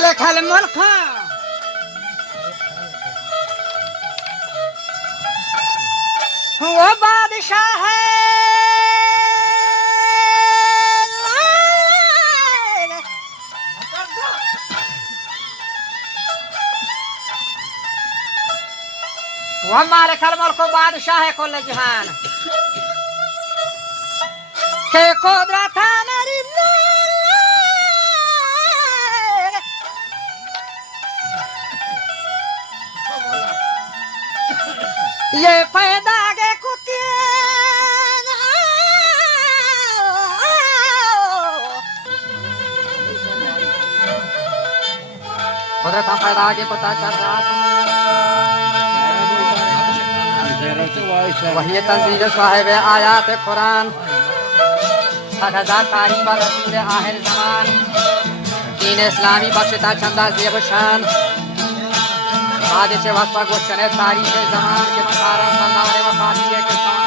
مالك الملك هو بادشاه ومالك الملك بادشاه كل جهان که قدرتان ये पैदा के कुतियन قدرت पैदा के कुता चल रहा वही तंजील साहिब आयात कुरान 60,000 तारीफ रसूल आखिर ज़मान दीन इस्लामी बख्शता चंदा ज़ेब शान आदित्य वस्ता गोशने तारीख ज़मान के मकारण सल्लारे वफातिये के साथ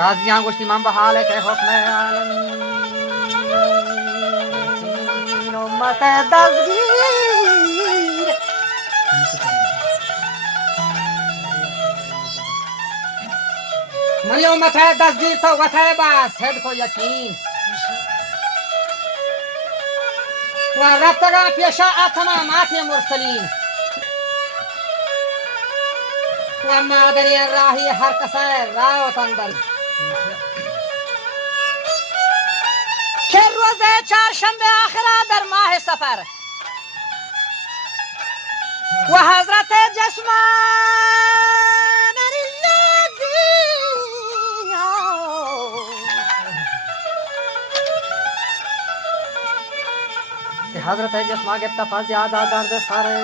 राजियां गुश्ती मन बहाल है हुक्म आलम حضرت دستگیر منی امت دستگیر تو وطه بس هد کو یقین و رفتگان پیشا تمامات مرسلین و مادری راهی هر کسای راو تندر که روز چهارشنبه آخرا در ماه سفر و حضرت جسمان کہ حضرت جسما کے تفا زیادہ درد سارے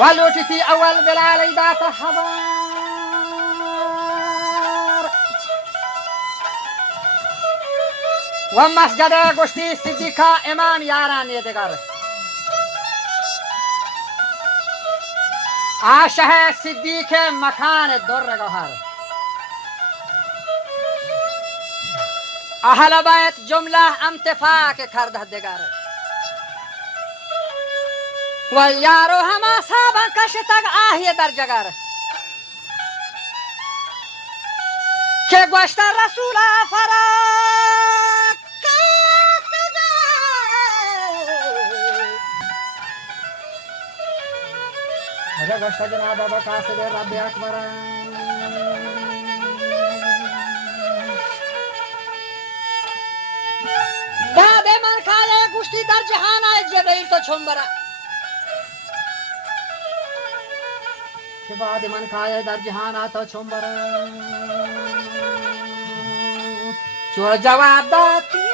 ولوٹی تھی اول بلال ایدات حضار و مسجد گشتی صدیقہ امام یاران دیگر آشہ صدیق مکان در گوہر اہل بیت جملہ امتفاق کرده دیگر و یارو هم اصحابان کشتگ آهی در جگر که گوشت رسول فرق اگر گوشت جناب ابا قاصد رب اکبر بعد من کاله گوشتی در جهان جبرئیل تو چنبره که بعد من کاله در جهان تو چنبره چو جواب دادی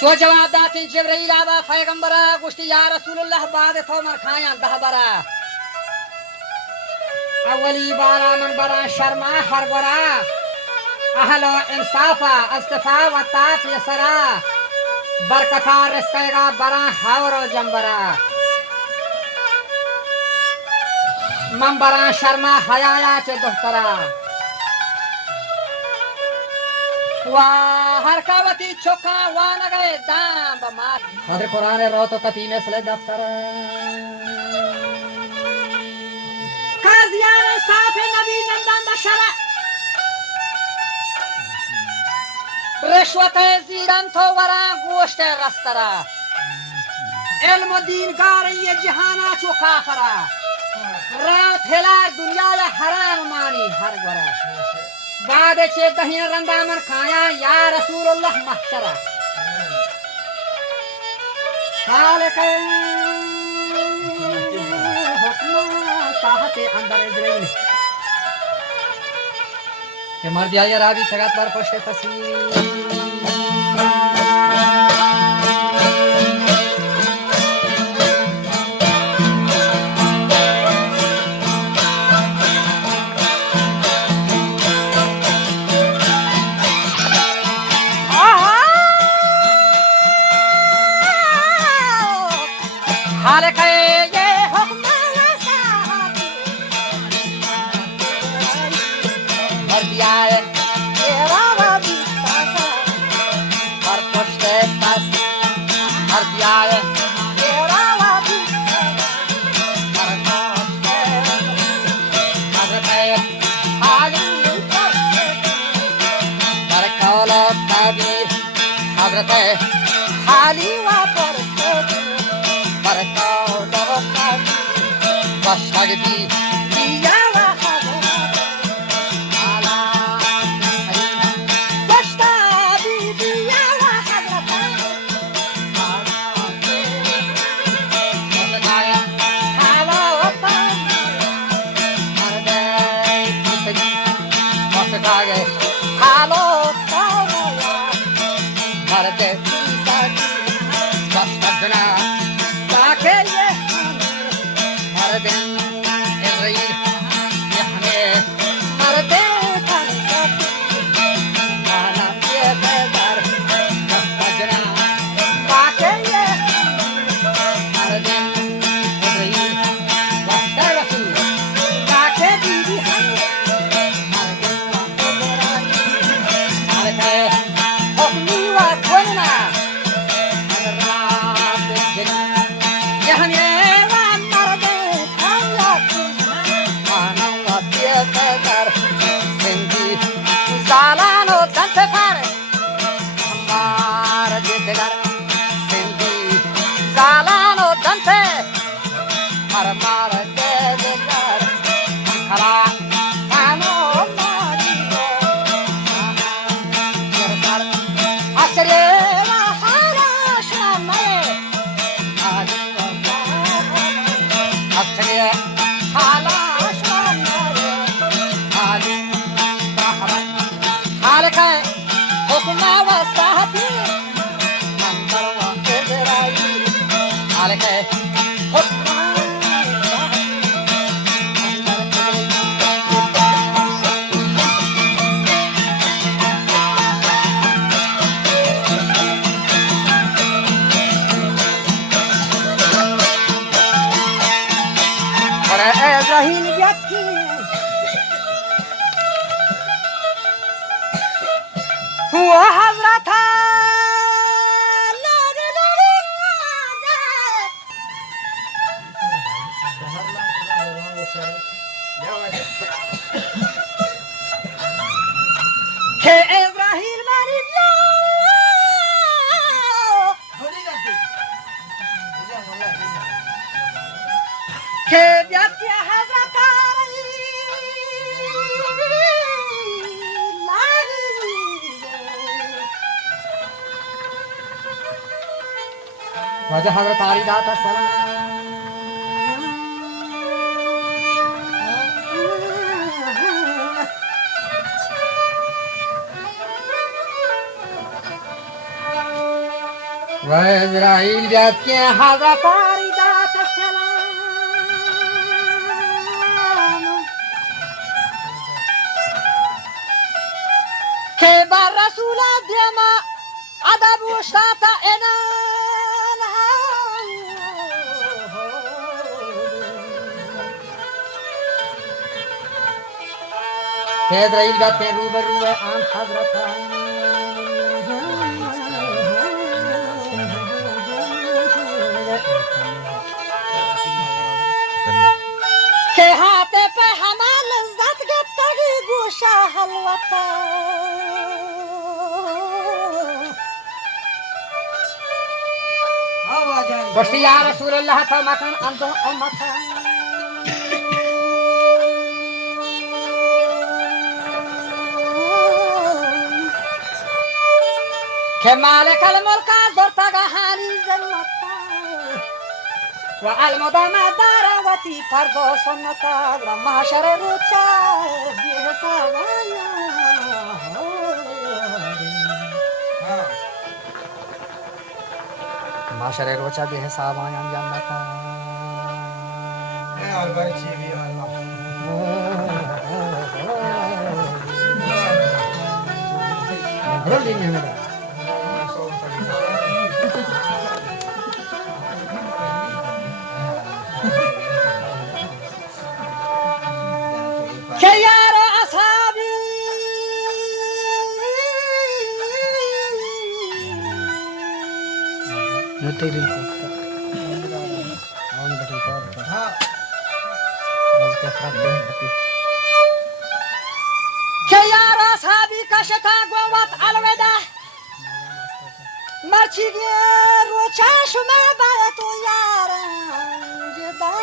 چو جواب دادی جبرئیل آبا پیغمبره گوشتی یا رسول الله بعد تو من کایان ده بره اولی بارا من برا شرما هر برا اهل و انصافا استفا و تاف یسرا برکتا رسکیگا برا حور و جنبرا من برا شرما حیایا چه دخترا و هر کاوتی چوکا وانگئے دام بمار حضر قرآن رو تو کتی مثل دفترا قاضیان صاف نبی زندان بشرع رشوت زیران تو ورا گوشت رسترا علم و دینگار یہ جہانا چو کافرا رات ہلا دنیا حرام مانی ہر گورا بعد چه دہین رندامن کھایا یا رسول اللہ محشرا خالق اندر ادرین کہ مردی آئی رابی چگت بر پشت تصویر خالق حالی و پرستد برکات و خدی باشتگ بی بیا و حضرت علا باشتا بی بیا و حضرت حالا و پرستد مرده کسدی باشتگ حالا مرده हर मार के गुजर खरा कानो मारियो जरकर असरे हारा शमे आदियो असरे हाला शमे आदियो हाल का हुक्म वसाहती मंदर व इजराइल हाल का इब्राहिम व्यक्ति हुआ हजरत के इब्राहिम मारी के व्यक्ति हजरत वजह हजरत अली दाता सलाम वइज़राइल व्यक्ति हजरत अली दाता सलाम के bar rasul diama adab washtata enan Israel व्यक्ति रूबरू आन हजरत के हाथे पे हमाल लज्जत के तगी गोशा हलवता बस्ती या रसूल अल्लाह था मकान अंदो उम्मता के मालिक الملك زرت غهاني زلمتا والمدام داروتي فرض سنتا معشر روچا بيحسابايا معشر روچا بيحسابايا جنتا يا البرچي بي الله رولي نهدا خيار أصحابي نتيجة الخطة عم بدي فاضي ها بس كفرت خيار أصحابي كشتا قوات الوداع مرچی رو چشم بر تو یارم جدا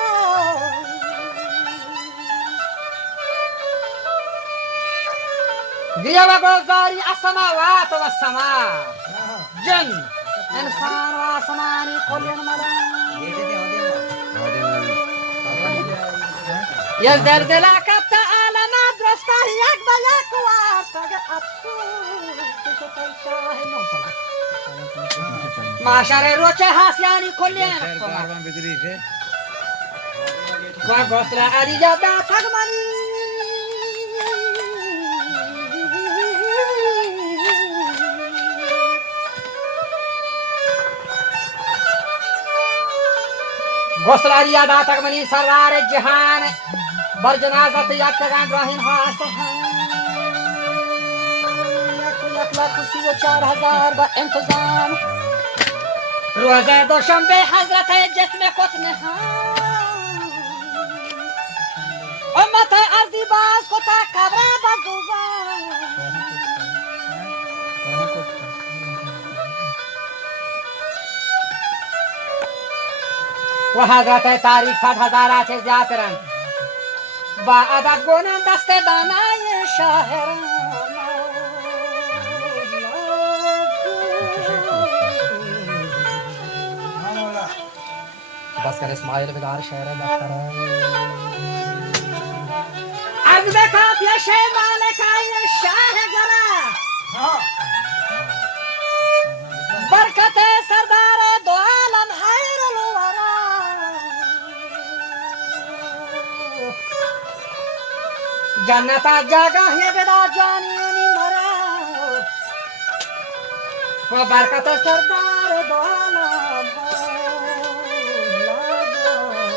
گریا و گذاری السماوات و السماء جن انسان و آسمانی کلین ملان یه زلزله کبت عالمات درسته یک به یک وارتگ افسوس کشتر شاه نوفلک معشر روچه هست یعنی کلین و گسل علی جدا تگمانی गौसल अरिया दातक मनी सरदार जहान बर जनाजत यात्रा ग्राहीन हास कुर्सी 4000 बा इंतजाम रोज़े दोशंबे हजरत जिस्म कुतने उम्मत अर्दी बाज को ता कब्र बगुबा و حضرت تاریخ 100,000 چه زیاترن با ادب گونم دست دانای شاهران بس کر اسماعیل بدار شعر دفتر عقد کافیه شه مالکای شاه گره برکت سردار دو عالم خیر الورا جنت جاگاه بدا جانیونی مرا و برکت سردار دو